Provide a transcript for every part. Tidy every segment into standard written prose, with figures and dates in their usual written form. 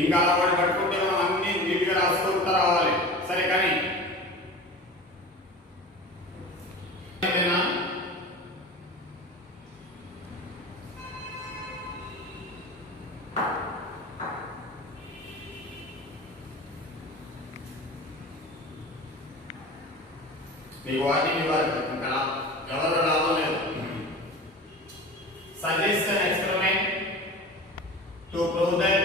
ఇంకా అలా వాడు పట్టుకుంటే మనం అన్ని నీట్గా రాసుకుంటూ రావాలి. సరే కానీ మీకు వాటిని ఇవ్వాలి. ఇంకా ఎవరు లాభం లేదు. Suggest an experiment to prove that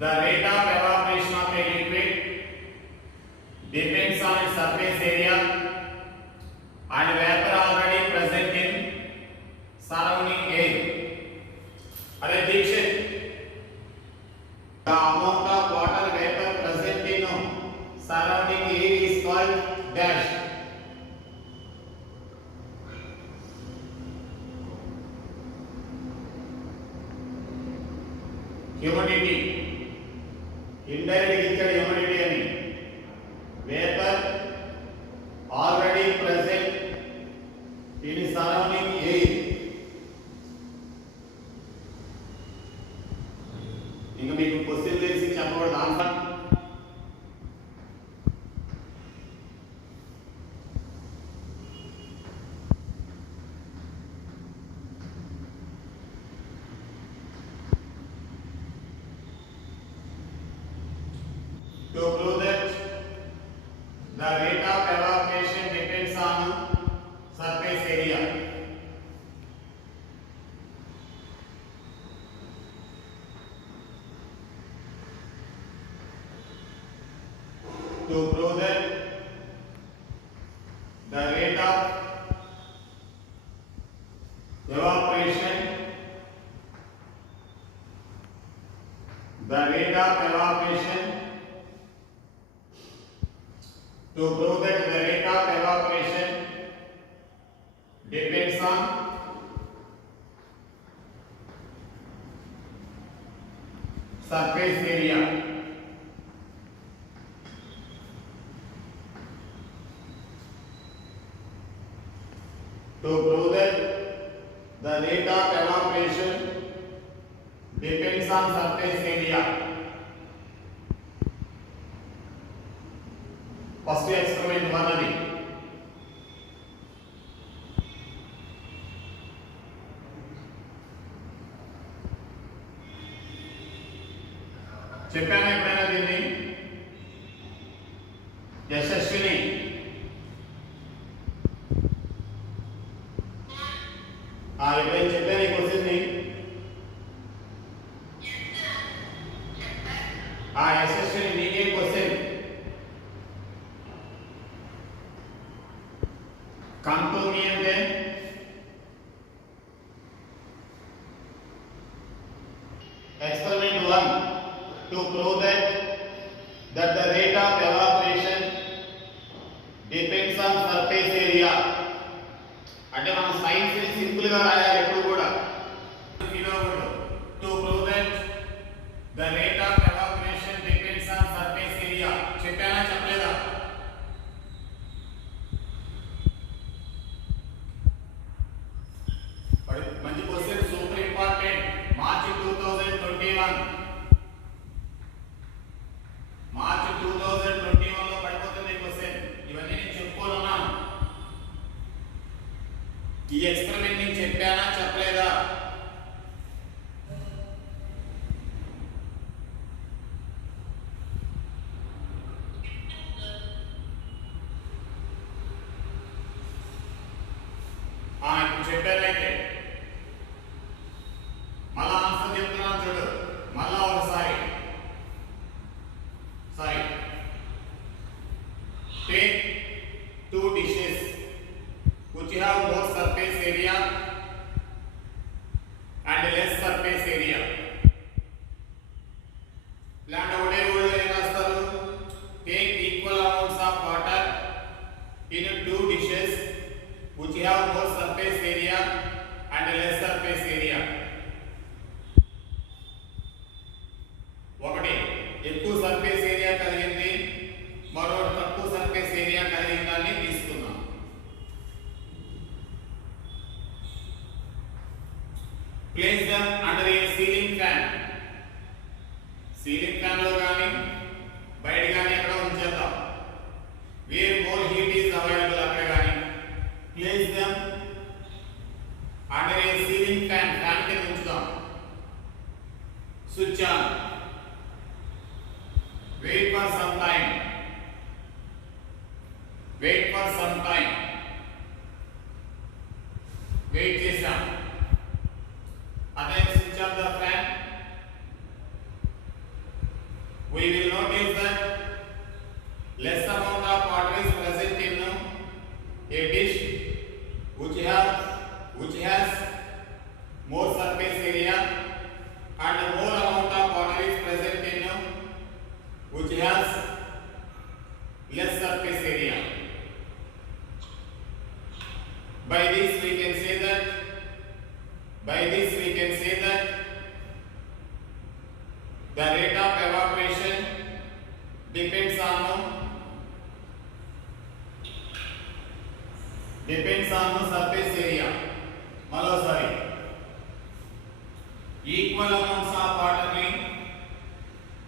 the rate of evaporation of a liquid depends on its surface area and vapor already present in surrounding air. Are Dikshit, the amount of water vapor present in surrounding air is called dash. Humidity. Indirect ఇక్కడ హ్యూమిడిటీ అని vapour already present in surrounding air. ఇంకా మీకు క్వశ్చన్ తెలిసి చెప్పకూడదు answer. To prove that the rate of evaporation depends on surface area. To prove that the rate of evaporation to prove that the rate of evaporation depends on surface area. To prove that the rate of evaporation depends on surface area. First experiment 1 అది. చెప్పాను ఎప్పుడైనా దీన్ని యశస్విని ఎప్పుడైనా చెప్పాను ఈ క్వశ్చన్ని. యశస్విని నీకే question. Come to me and then experiment 1 to prove that the rate of evaporation depends on surface area. అంటే మనం సైన్స్ ని సింపుల్ గా రాయాలి ఎప్పుడు కూడా. To prove that the rate of evaporation depends on surface area. చెప్పానా చెప్పలేదా? మంచి క్వశ్చన్, సూపర్ ఇంపార్టెంట్. మార్చి 2021 లో పడిపోతుంది క్వశ్చన్. ఇవన్నీ నేను చెప్పుకోనున్నాను. ఈ ఎక్స్పెరిమెంట్ నేను చెప్పానా చెప్పలేదా? ఇప్పుడు చెప్పానైతే మళ్ళా ఆన్సర్ చెప్తున్నాను చూడు. మళ్ళా ఒకసారి take 2 dishes which have more surface area and less surface area. ఇలాంటి ఒకటే వర్డ్ ఏం రాస్తారు? take equal amounts of water in 2 dishes which have more surface area and less surface area. ఒకటి ఎక్కువ సర్ఫేస్ ఏరియా కలిగింది, మరో తక్కువ సర్ఫేస్ ఏరియా కలిగిన దాన్ని తీసుకున్నాం. Place them under a ceiling fan. some time. Wait చేసాం. Again switch off the fan. We will notice that less amount of water is present in a dish which has more surface area, and more amount of water is present in which has less surface area. By this we can say that the rate of evaporation depends on the surface area. Sorry. Equal amounts of water ni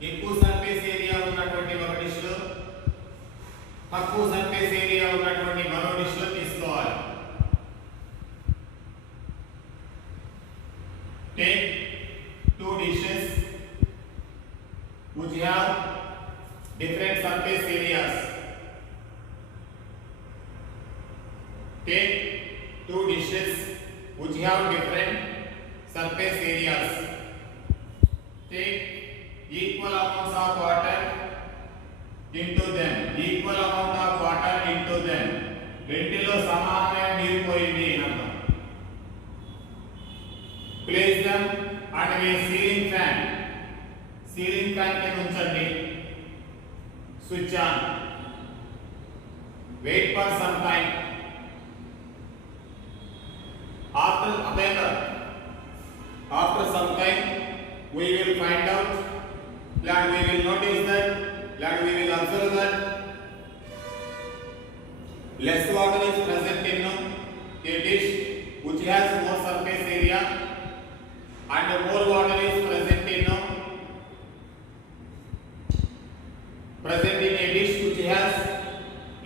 ఎక్కువ surface area ఉన్నటువంటి ఒక డిష్ లో, తక్కువ surface area ఉన్నటువంటి మరో డిష్ లో తీసుకోవాలి. Take two dishes which have different surface areas. Take two dishes which have different surface areas. Take equal amounts of water into them. Equal amount of water into them. రెండిలో సమానమైన నీరు పోయింది అన్నాం. Place them under a ceiling fan. Ceiling fan కి ఉంచండి. Switch on. Wait for some time. After some time we will find out, and we will notice that, and we will observe that less water is present in a dish which has more surface area, and more water is present in a dish which has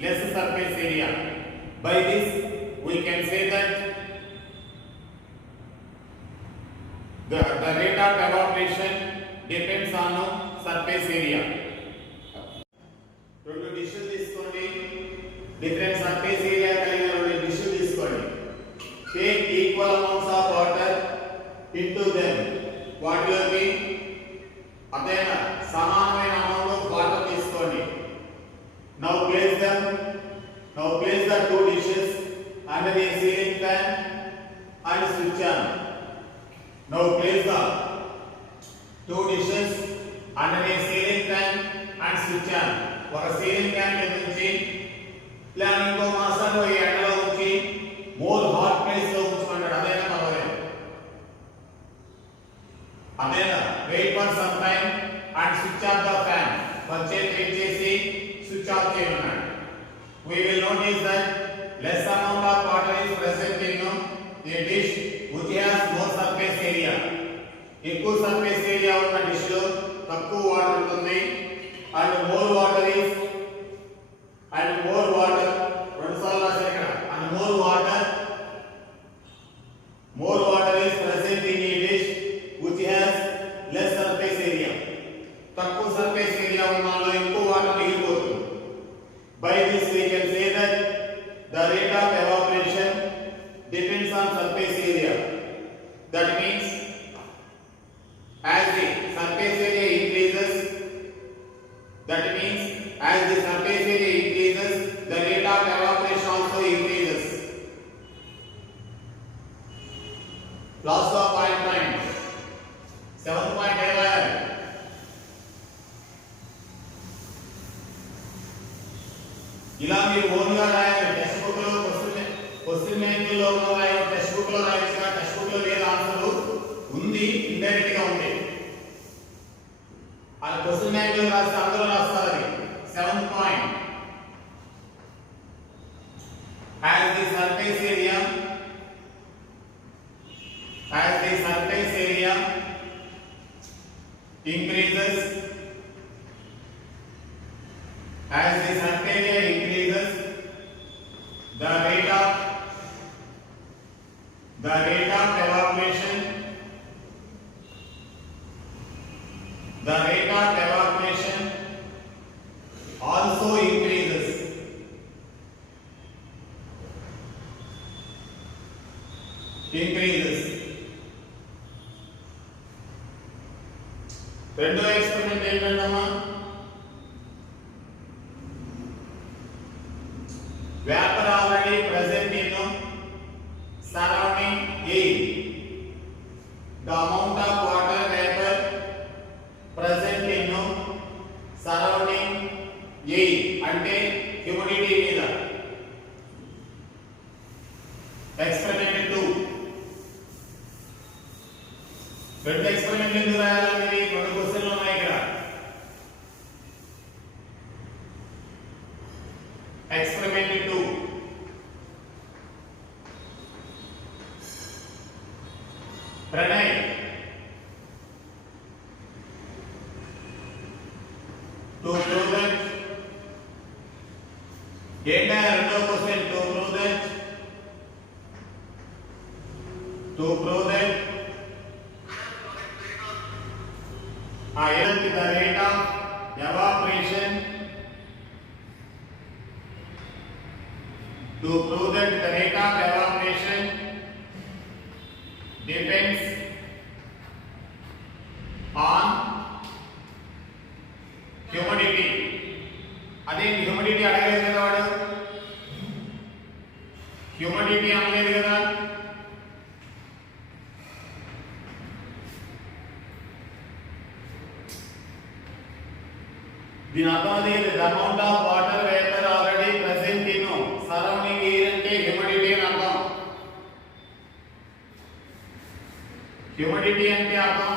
less surface area. By this we can say that the rate of evaporation depends on surface area. రెండు డిష్లు తీసుకోండి, different surface area కలిగిన రెండు డిష్లు తీసుకోండి. Take equal amounts of water into them. వాటిలోకి అదే సమానమైన అమౌంట్ ఆఫ్ వాటర్ తీసుకోండి. Now place the two dishes under the ceiling fan and switch on. Now place the two dishes under a ceiling fan and switch on. ఒక ceiling fan నుంచి ప్లాన్ ఇంకో మాసంలో ఈ ఎండలో ఉంచి మోర్ హాట్ ప్లేస్ లో ఉంచుకుంటాడు. అదేనా పర్వాలేదు. అదేనా wait for some time and switch off the fan. కొంచెం వెయిట్ చేసి స్విచ్ ఆఫ్ చేయమన్నాడు. We will notice that less amount of water is present in a dish which has more surface area. ఎక్కువ surface area ఉన్న డిష్ లో తక్కువ వాటర్ ఉంటుంది. and more water రెండు సార్లు రాశాను ఇక్కడ. and more water is present in a dish which has less surface area. తక్కువ సర్ఫేస్ ఏరియా ఉన్నలో ఎక్కువ వాటర్ మిగిలిపోతుంది. By this we can say that the rate of evaporation depends on surface area. That means as the surface area increases, the rate of evaporation also increases. Last of point 7th point ఇలా మీరు ఓన్ గా రాయాలి. Text book లో question bank లో రాయాలి. Text book లో రాయాల్సిన text book లో లేదు ఆన్సర్ ఉంది, ఇండైరెక్ట్ గా ఉంది. ఆ క్వశ్చన్ బ్యాంక్ లో రాస్తే అందులో రాస్తారు. అది 7th point. as the surface area increases, as the surface area increases, the rate of evaporation also increases. increases. రెండో ఎక్స్పెరిమెంట్ ఏంటంటమ్మా, vapor already present in surrounding air. The amount of water vapor present in surrounding air అంటే హ్యూమిడిటీ మీద. ఎక్స్పెరిమెంట్ 2. రెండు ఎక్స్పెరిమెంట్ ఎందుకు రాయాలి? రెండు క్వశ్చన్లు ఉన్నాయి ఇక్కడ. ఎక్స్పెరిమెంట్ 2. ప్రణయ్ to prove that ఏంటా రెండో question, to prove that the rate of evaporation, to prove that the rate of evaporation depends on humidity. అదే హ్యూమిడిటీ అడగలేదు కదా వాడు, హ్యూమిడిటీ అనలేదు కదా. దీని అర్థం అది the amount of water vapour already present in surrounding air అంటే హ్యూమిడిటీ అని అర్థం. హ్యూమిడిటీ అంటే అర్థం,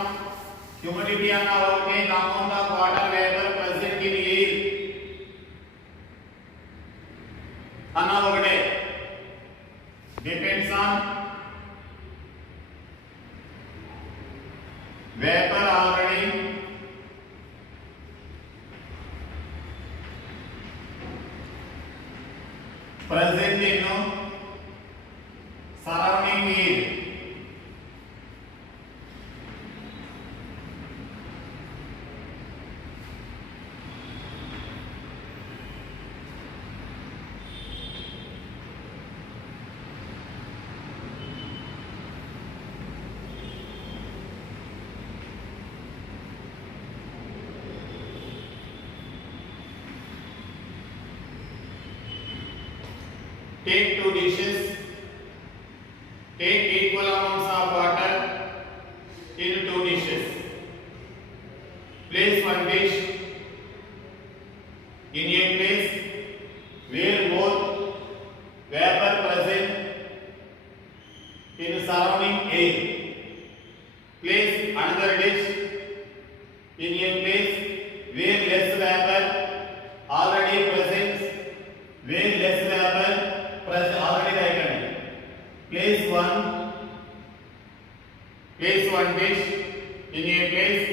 హ్యూమిడిటీ అన్న ఒకటి, the amount of water vapour present in air అన్న ఒకటే. Depends on vapour already present in surrounding air. Take 2 dishes, take equal amounts of water in 2 dishes. Place one dish in a place where more vapor present in surrounding air. Place another dish in a place where less vapor already present, where less vapor already written. Place one dish in a place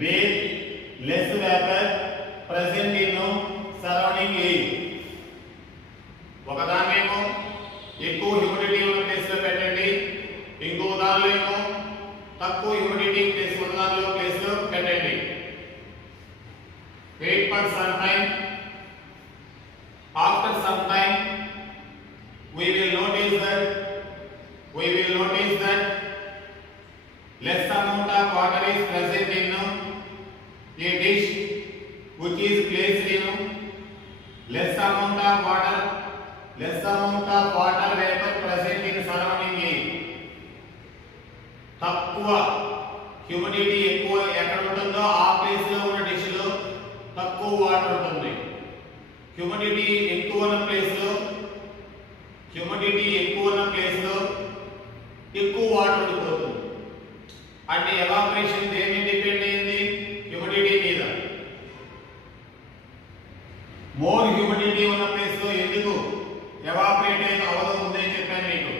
where less vapor present in surrounding air. ఒకదాన్నేమో ఎక్కువ హ్యూమిడిటీ ఉన్న ప్లేస్ లో పెట్టండి, ఇంకో దానిలో ఏమో తక్కువ humidity place ఉన్న దానిలో ప్లేస్ లో పెట్టండి. Wait for some time. After some time we will notice that less amount of water is present in a dish which is placed in less amount of water vapor present in surrounding air. తక్కువ హ్యూమిడిటీ ఎక్కువ ఎక్కడ ఉంటుందో ఆ place లో ఉన్న డిష్ లో తక్కువ వాటర్ ఉంటుంది. హ్యూమిడిటీ ఎక్కువ ఉన్న ప్లేస్ లో ఎక్కువ వాటర్ ఉండిపోతుంది. అంటే ఎవాపరేషన్ దేని మీద డిపెండ్ అయింది? హ్యూమిడిటీ మీద. మోర్ హ్యూమిడిటీ ఉన్న ప్లేస్ లో ఎందుకు ఎవాపరేట్ అయిన అవసరం ఉందని చెప్పాను మీకు.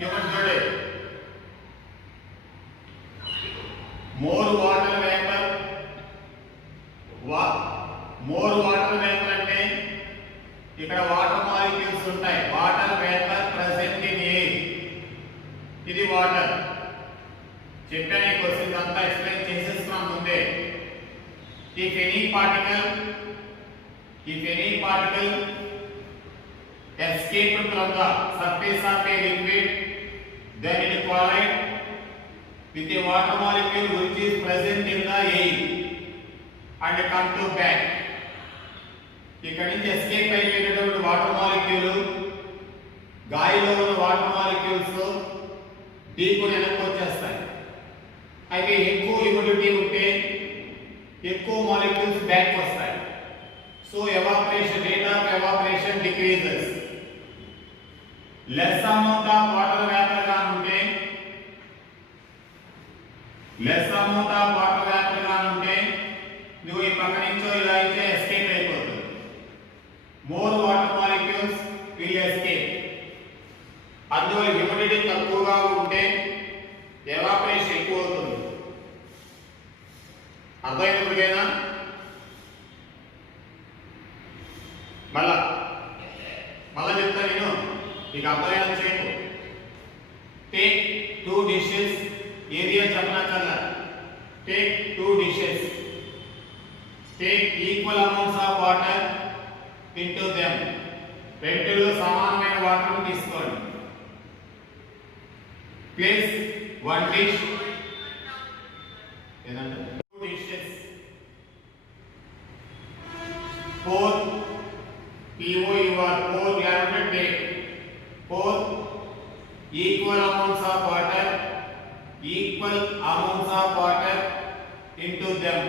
చూడండి, మోర్ వాటర్ వేపర్ అంటే ఇక్కడ వాటర్ మాలిక్యూల్స్ ఉంటాయి. Water vapour present in air, ఇది వాటర్. చెప్పాను ఈ క్వశ్చన్ అంతా ఎక్స్ప్లెయిన్ చేసేస్తున్నాం ముందే. if any particle escaped from the surface of a liquid then it collide with a water molecule which is present in the air and come to back. ఇక్కడ నుంచి ఎస్కేప్ అయిపోయినటువంటి water molecule గాలిలో ఉన్న వాటర్ మాలిక్యూల్స్ ఢీకొని వెనక్కి వచ్చేస్తాయి. అయితే ఎక్కువ హ్యూమిడిటీ ఉంటే ఎక్కువ మాలిక్యూల్స్ బ్యాక్ వస్తాయి. So evaporation, rate of evaporation decreases. Less amount of water vapour గా ఉంటే ఇదిగో ఈ పక్క నుంచో ఇలా అయితే ఎస్కేప్ అయిపోతుంది. More water molecules will escape. అందువల్ల హ్యూమిడిటీ తక్కువగా ఉంటే ఎవాపరేషన్ ఎక్కువ అవుతుంది. అర్థమైనప్పటికైనా మళ్ళా చెప్తా నేను, నీకు అర్థమైన చేయకు. టేక్ 2 డిషెస్, ఏరియా చెప్పనక్కర్లా. Take 2 dishes, take equal amounts of water into them. రెండులో సమానమైన వాటర్ తీసుకోండి. ప్లేస్ 1 డిష్, ఏదంటే 2 dishes, 4 4 gallon take 4 equal amounts of water into them.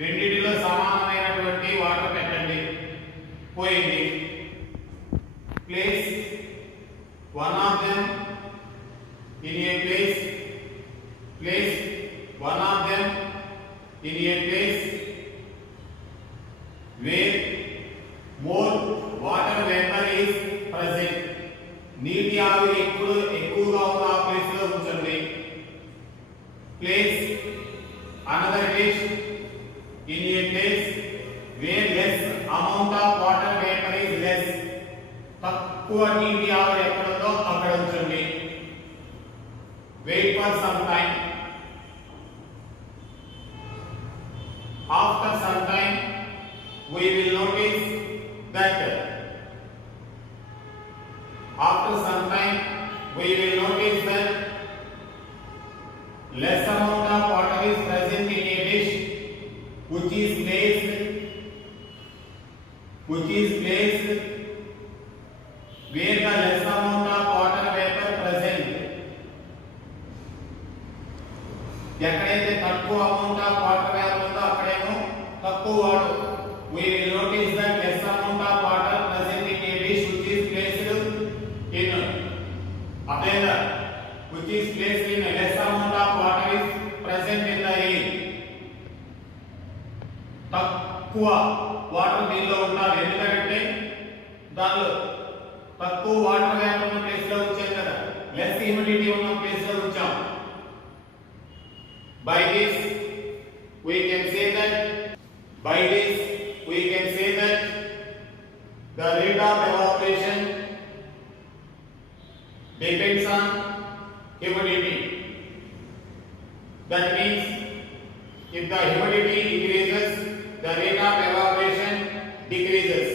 రెండిటిలో సమానమైనటువంటి వాటర్ పెట్టండి. పోయింది. Place one of them in a place, place one of them in a place where more water vapor is present. నీటి ఆవిరి ఎక్కువగా ఉన్న ఆ ప్లేస్ లో ఉంచండి. Place another dish in a place where less amount of water vapour is less. తక్కువ నీటి ఆవిరి ఎక్కడుందో అక్కడ ఉంచండి. Wait for some time. After some time we will notice that less amount of water is present in a dish which is placed where the less amount of water vapor present. ఎక్కడైతే తక్కువ amount of water vapour ఉందో అక్కడేమో తక్కువ water. We will notice that less amount of water present in a dish which is placed in Abdela, which is placed in a less amount of water is present in the air. తక్కువ వాటర్ దీనిలో ఉండాలి. ఎందుకంటే దానిలో తక్కువ water vapour ఉన్న ప్లేస్ లో ఉంచాం కదా, లెస్ హ్యూమిడిటీ ఉన్న ప్లేస్ లో ఉంచాం. By this we can say that the rate of evaporation depends on humidity. That means if the humidity increases, the rate of evaporation decreases.